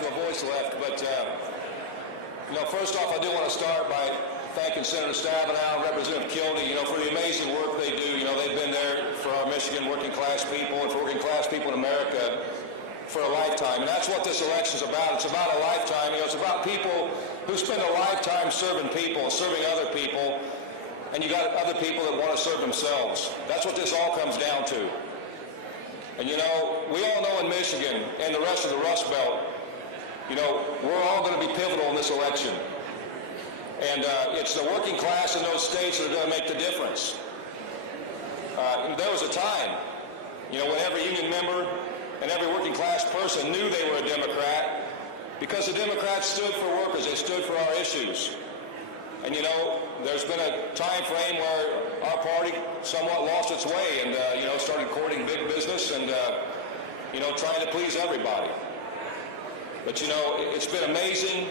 much of a voice left, but first off, I do want to start by thanking Senator Stabenow and Representative Kildee, for the amazing work they do. They've been there for our Michigan working class people and for working class people in America for a lifetime. And that's what this election's about. It's about a lifetime. It's about people who spend a lifetime serving people, serving other people, and you got other people that want to serve themselves. That's what this all comes down to. And we all know in Michigan and the rest of the Rust Belt, we're all going to be pivotal in this election. And it's the working class in those states that are going to make the difference. There was a time, when every union member and every working class person knew they were a Democrat because the Democrats stood for workers, they stood for our issues. And there's been a time frame where our party somewhat lost its way and started courting big business and trying to please everybody. But it's been amazing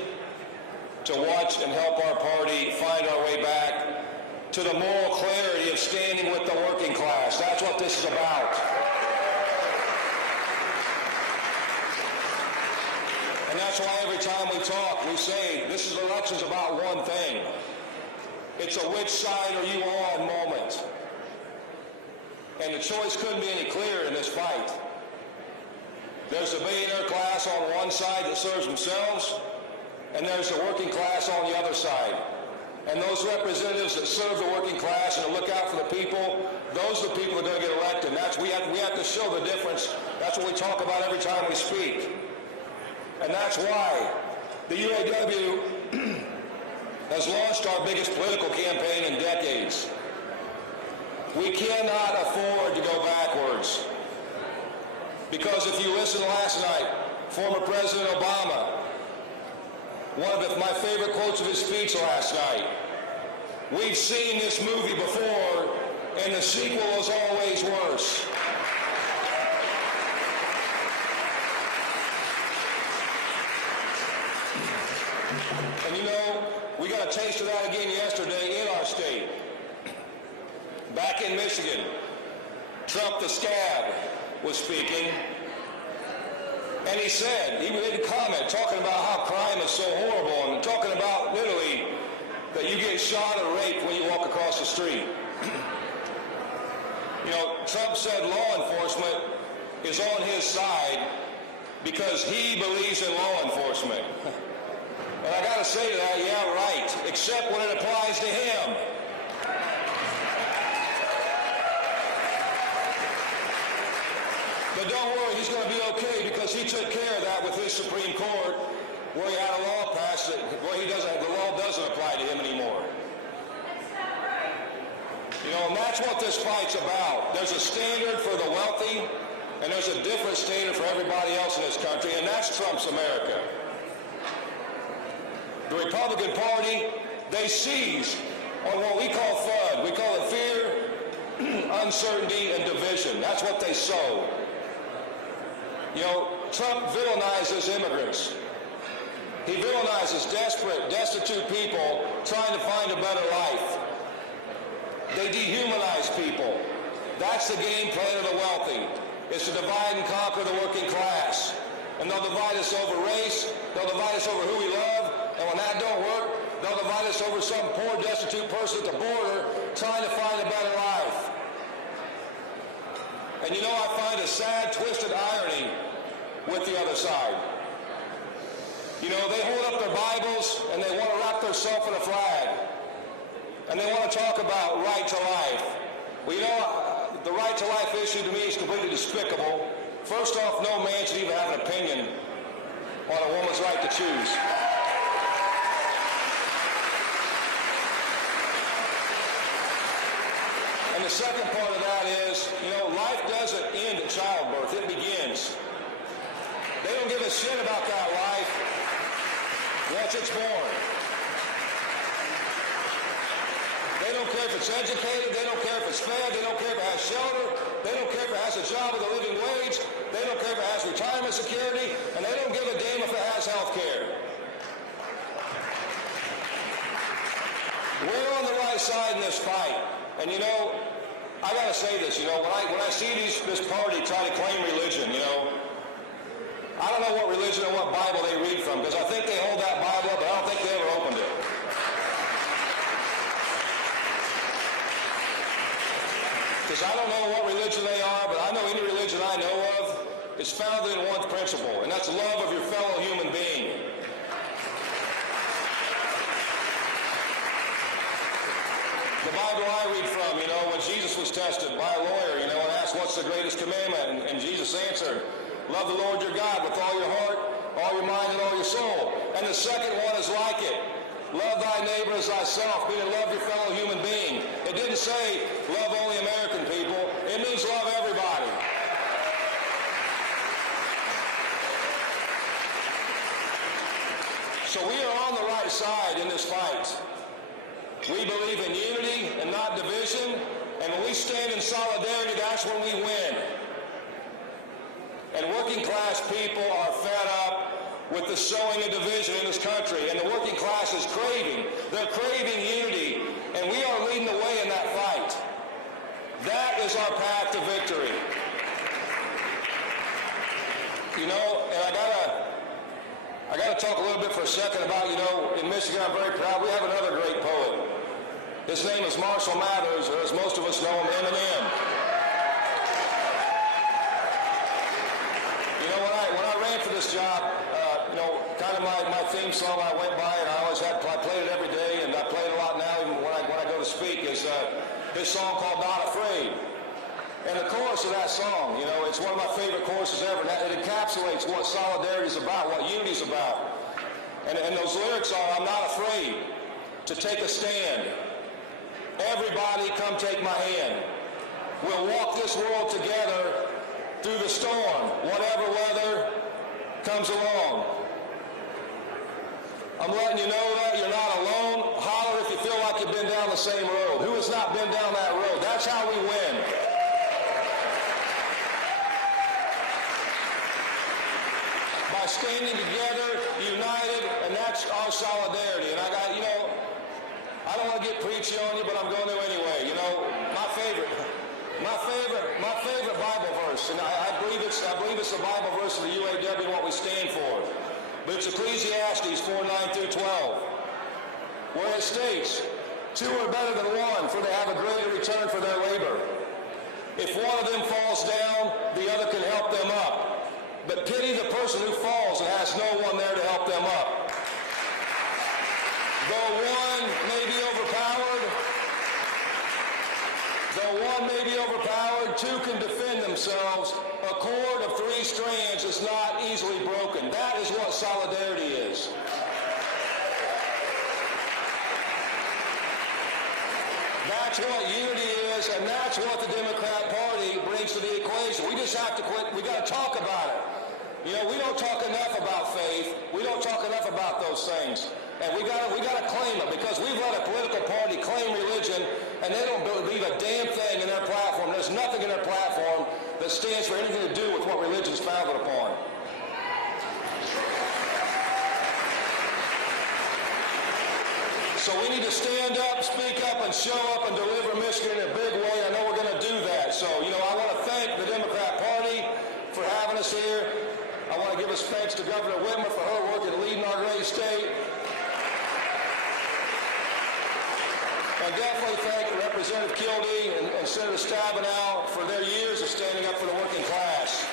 to watch and help our party find our way back to the moral clarity of standing with the working class. That's what this is about. And that's why every time we talk, we say this election's about one thing. It's a which side are you on moment. And the choice couldn't be any clearer in this fight. There's the billionaire class on one side that serves themselves, and there's the working class on the other side. And those representatives that serve the working class and look out for the people, those are the people that are going to get elected. And we have to show the difference. That's what we talk about every time we speak. And that's why the UAW has launched our biggest political campaign in decades. We cannot afford to go backwards. Because if you listen last night, former President Obama, one of my favorite quotes of his speech last night, we've seen this movie before, and the sequel is always worse. And we got a taste of that again yesterday in our state. Back in Michigan, Trump the Scab was speaking, and he made a comment talking about how crime is so horrible and talking about literally that you get shot or raped when you walk across the street. Trump said law enforcement is on his side because he believes in law enforcement. And I got to say to that, yeah, right, except when it applies to him. But don't worry, he's going to be okay because he took care of that with his Supreme Court where he had a law passed where the law doesn't apply to him anymore. And that's what this fight's about. There's a standard for the wealthy, and there's a different standard for everybody else in this country, and that's Trump's America. The Republican Party, they seize on what we call FUD. We call it fear, uncertainty, and division. That's what they sow. Trump villainizes immigrants. He villainizes desperate, destitute people trying to find a better life. They dehumanize people. That's the game plan of the wealthy. It's to divide and conquer the working class. And they'll divide us over race. They'll divide us over who we love. And when that don't work, they'll divide us over some poor, destitute person at the border trying to find a better life. And I find a sad, twisted irony with the other side. They hold up their Bibles and they want to wrap themselves in a flag. And they want to talk about right to life. Well, the right to life issue to me is completely despicable. First off, no man should even have an opinion on a woman's right to choose. And the second part of that is, life doesn't end at childbirth, it begins. They don't give a shit about that life once it's born. They don't care if it's educated, they don't care if it's fed, they don't care if it has shelter, they don't care if it has a job with a living wage, they don't care if it has retirement security, and they don't give a damn if it has health care. We're on the right side in this fight. And I gotta say this, when I see this party try to claim religion, I don't know what religion and what Bible they read from, because I think they hold that Bible up, but I don't think they ever opened it. Because I don't know what religion they are, but I know any religion I know of is founded in one principle, and that's love of your fellow human being. The Bible I read from, when Jesus was tested by a lawyer, and asked what's the greatest commandment, and Jesus answered, love the Lord your God with all your heart, all your mind, and all your soul. And the second one is like it. Love thy neighbor as thyself, meaning love your fellow human being. It didn't say love only American people. It means love everybody. So we are on the right side in this fight. We believe in unity and not division, and when we stand in solidarity, that's when we win. And working class people are fed up with the sowing of division in this country, and the working class is they're craving unity, and we are leading the way in that fight. That is our path to victory. And I gotta talk a little bit for a second about, in Michigan, I'm very proud, we have another great poet. His name is Marshall Mathers, or as most of us know him, Eminem. When I ran for this job, kind of my theme song I went by, and I played it every day, and I play it a lot now, even when I go to speak, is his song called Not Afraid. And the chorus of that song, it's one of my favorite choruses ever. It encapsulates what solidarity is about, what unity is about. And those lyrics are, I'm not afraid to take a stand. Everybody come take my hand. We'll walk this world together through the storm, whatever weather comes along. I'm letting you know that you're not alone. Holler if you feel like you've been down the same road. Who has not been down that road? That's how we win. By standing together, united, and that's our solidarity. And I don't want to get preachy on you, but I'm going to anyway. My favorite Bible verse, and I believe it's the Bible verse of the UAW and what we stand for. But it's Ecclesiastes 4:9-12, where it states, two are better than one, for they have a greater return for their labor. If one of them falls down, the other can help them up. But pity the person who falls and has no one there to help them up. Though one may be overpowered, two can defend themselves. A cord of three strands is not easily broken. That is what solidarity is. That's what unity is, and that's what the Democrat Party brings to the equation. We just have to quit. We got to talk about it. We don't talk enough about faith. We don't talk enough about those things. And we got to claim it, because we've let a political party claim religion, and they don't believe a damn thing in their platform. There's nothing in their platform that stands for anything to do with what religion is founded upon. So we need to stand up, speak up, and show up and deliver Michigan in a big way. I know we're going to do that. So, I want to thank the Democrat Party for having us here. I want to give us thanks to Governor Whitmer for her work in leading our great state. And definitely thank Representative Kildee and Senator Stabenow for their years of standing up for the working class.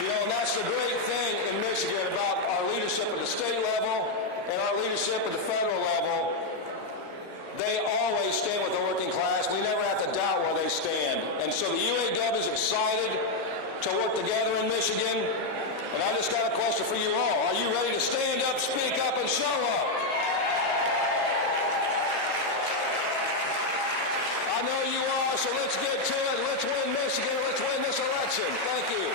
And that's the great thing in Michigan about our leadership at the state level and our leadership at the federal level. They always stand with the working class. We never have to doubt where they stand. And so the UAW is excited to work together in Michigan. And I just got a question for you all. Are you ready to stand up, speak up, and show up? I know you are, so let's get to it. Let's win Michigan. Let's win this election. Thank you.